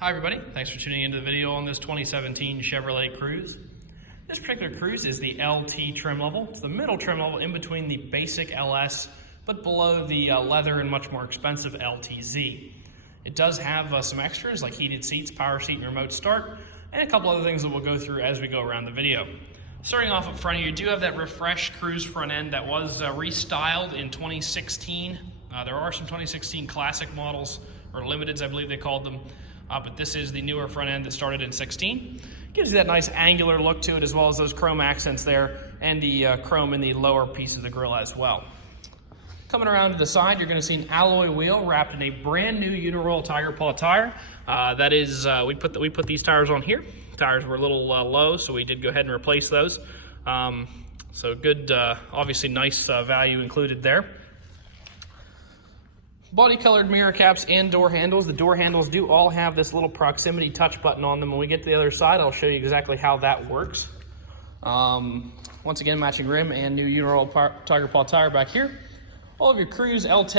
Hi everybody, thanks for tuning into the video on this 2017 Chevrolet Cruze. This particular Cruze is the LT trim level. It's the middle trim level in between the basic LS, but below the leather and much more expensive LTZ. It does have some extras like heated seats, power seat, and remote start, and a couple other things that we'll go through as we go around the video. Starting off up front, you do have that refreshed Cruze front end that was restyled in 2016. There are some 2016 classic models, or limiteds I believe they called them. But this is the newer front end that started in 16. Gives you that nice angular look to it, as well as those chrome accents there, and the chrome in the lower piece of the grille as well. Coming around to the side, you're going to see an alloy wheel wrapped in a brand new Uniroyal Tiger Paw tire. That is, we put these tires on here. Tires were a little low, so we did go ahead and replace those. So good, obviously nice value included there. Body colored mirror caps and door handles. The door handles do all have this little proximity touch button on them. When we get to the other side, I'll show you exactly how that works. Once again, matching rim and new Uniroyal Tiger Paw tire back here. All of your Cruze LT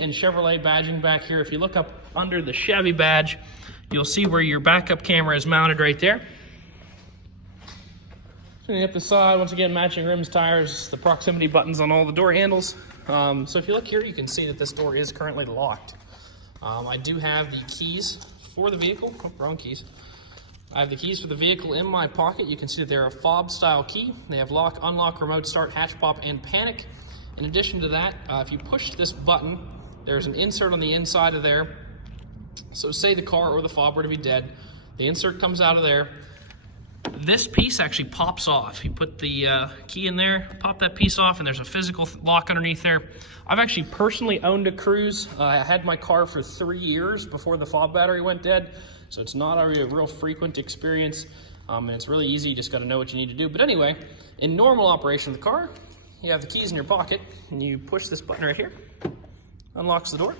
and Chevrolet badging back here. If you look up under the Chevy badge, you'll see where your backup camera is mounted right there. Turning up the side, once again, matching rims, tires, the proximity buttons on all the door handles. So if you look here, you can see that this door is currently locked. I do have the keys for the vehicle. Oh, wrong keys. I have the keys for the vehicle in my pocket. You can see that they're a fob style key. They have lock, unlock, remote start, hatch pop, and panic. In addition to that, if you push this button, there's an insert on the inside of there. So say the car or the fob were to be dead, the insert comes out of there. This piece actually pops off. You put the key in there, pop that piece off, and there's a physical lock underneath there. I've actually personally owned a Cruze. I had my car for 3 years before the fob battery went dead, so it's not a real frequent experience, and it's really easy. You just got to know what you need to do. But anyway, in normal operation of the car, you have the keys in your pocket, and you push this button right here, unlocks the door,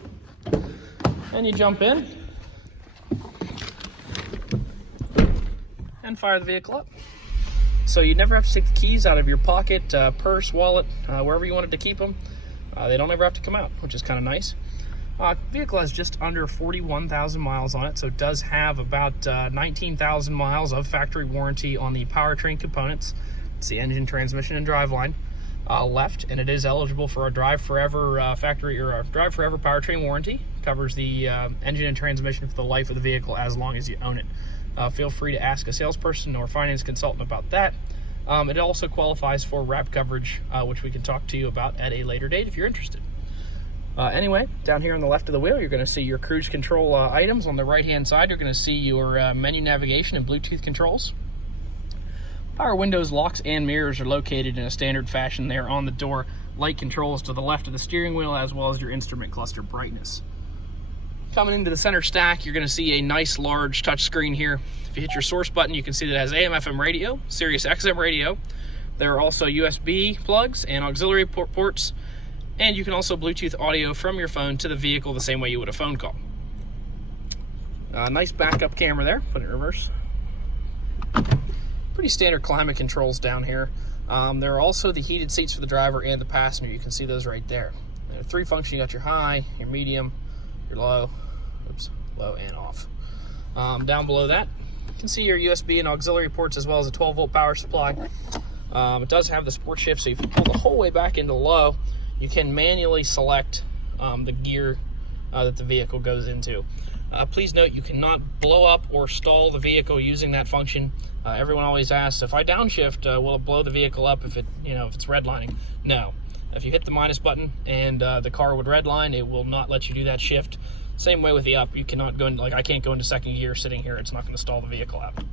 and you jump in and fire the vehicle up. So you never have to take the keys out of your pocket, purse, wallet, wherever you wanted to keep them. They don't ever have to come out, which is kind of nice. The vehicle has just under 41,000 miles on it, so it does have about 19,000 miles of factory warranty on the powertrain components. It's the engine, transmission, and driveline left, and it is eligible for a Drive Forever factory or a Drive Forever powertrain warranty. Covers the engine and transmission for the life of the vehicle as long as you own it. Feel free to ask a salesperson or finance consultant about that. It also qualifies for wrap coverage, which we can talk to you about at a later date if you're interested. Anyway, down here on the left of the wheel, you're going to see your cruise control items. On the right-hand side, you're going to see your menu navigation and Bluetooth controls. Power windows, locks, and mirrors are located in a standard fashion there on the door. Light controls to the left of the steering wheel, as well as your instrument cluster brightness. Coming into the center stack, you're going to see a nice large touchscreen here. If you hit your source button, you can see that it has AM/FM radio, Sirius XM radio. There are also USB plugs and auxiliary ports, and you can also Bluetooth audio from your phone to the vehicle the same way you would a phone call. Nice backup camera there. Put it in reverse. Pretty standard climate controls down here. There are also the heated seats for the driver and the passenger. You can see those right there. There are 3 functions. You got your high, your medium, your low. Oops, low and off. Down below that, you can see your USB and auxiliary ports, as well as a 12-volt power supply. It does have the sport shift, so if you pull the whole way back into low, you can manually select the gear that the vehicle goes into. Please note, you cannot blow up or stall the vehicle using that function. Everyone always asks, if I downshift, will it blow the vehicle up if it's redlining? No. If you hit the minus button and the car would redline, it will not let you do that shift. Same way with the up. You cannot go into, I can't go into second gear sitting here. It's not going to stall the vehicle out.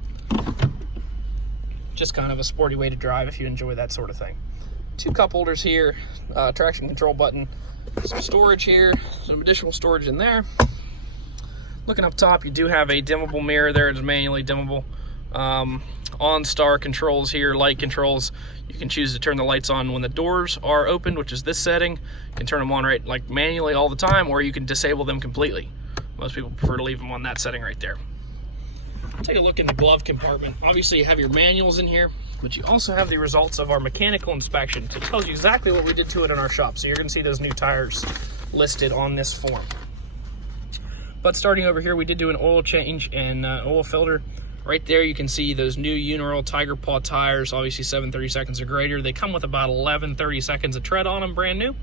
Just kind of a sporty way to drive if you enjoy that sort of thing. 2 cup holders here, traction control button, some storage here, some additional storage in there. Looking up top, you do have a dimmable mirror there. It's manually dimmable. Onstar controls here, light controls. You can choose to turn the lights on when the doors are opened, which is this setting. You can turn them on manually all the time, or you can disable them completely. Most people prefer to leave them on that setting right there. Take a look in the glove compartment. Obviously you have your manuals in here, but you also have the results of our mechanical inspection. It tells you exactly what we did to it in our shop. So you're going to see those new tires listed on this form. But starting over here, we did do an oil change and oil filter. Right there, you can see those new Uniroyal Tiger Paw tires, obviously 730 seconds or greater. They come with about 30 seconds of tread on them, brand new.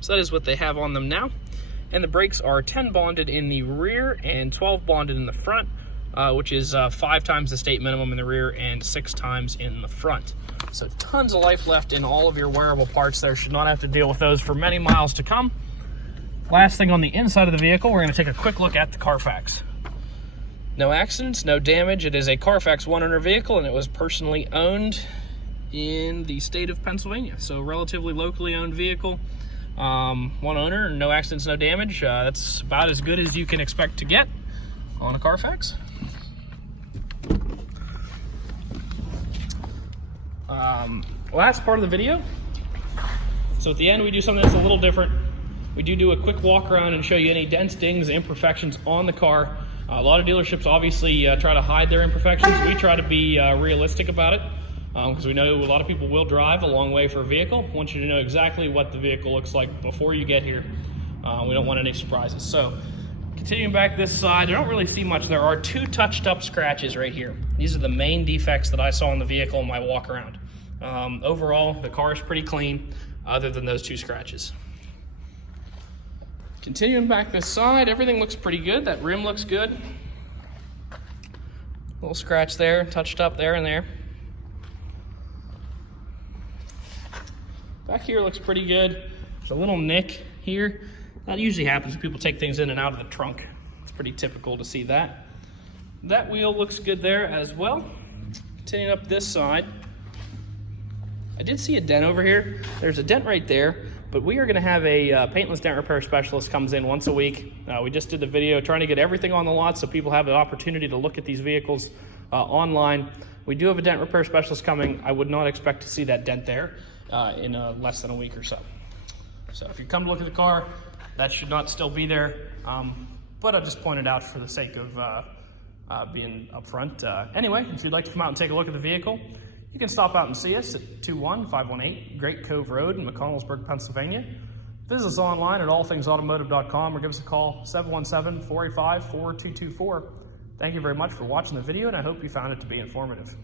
So that is what they have on them now. And the brakes are 10 bonded in the rear and 12 bonded in the front, which is 5 times the state minimum in the rear and 6 times in the front. So tons of life left in all of your wearable parts there. Should not have to deal with those for many miles to come. Last thing on the inside of the vehicle, we're going to take a quick look at the CarFax. No accidents, no damage. It is a CarFax one-owner vehicle, and it was personally owned in the state of Pennsylvania. So relatively locally owned vehicle, one owner, no accidents, no damage. That's about as good as you can expect to get on a CarFax. Last part of the video. So at the end, we do something that's a little different. We do a quick walk around and show you any dents, dings, imperfections on the car. A lot of dealerships obviously try to hide their imperfections. We try to be realistic about it because we know a lot of people will drive a long way for a vehicle. We want you to know exactly what the vehicle looks like before you get here. We don't want any surprises. So continuing back this side, I don't really see much. There are 2 touched up scratches right here. These are the main defects that I saw in the vehicle in my walk around. Overall, the car is pretty clean other than those 2 scratches. Continuing back this side, everything looks pretty good. That rim looks good. Little scratch there, touched up there and there. Back here looks pretty good. There's a little nick here. That usually happens when people take things in and out of the trunk. It's pretty typical to see that. That wheel looks good there as well. Continuing up this side. I did see a dent over here. There's a dent right there. But we are going to have a paintless dent repair specialist comes in once a week. We just did the video trying to get everything on the lot so people have the opportunity to look at these vehicles online. We do have a dent repair specialist coming. I would not expect to see that dent there in less than a week or so. So if you come to look at the car, that should not still be there. But I just pointed out for the sake of being upfront. Anyway, if you'd like to come out and take a look at the vehicle, you can stop out and see us at 21518 Great Cove Road in McConnellsburg, Pennsylvania. Visit us online at allthingsautomotive.com or give us a call, 717-485-4224. Thank you very much for watching the video, and I hope you found it to be informative.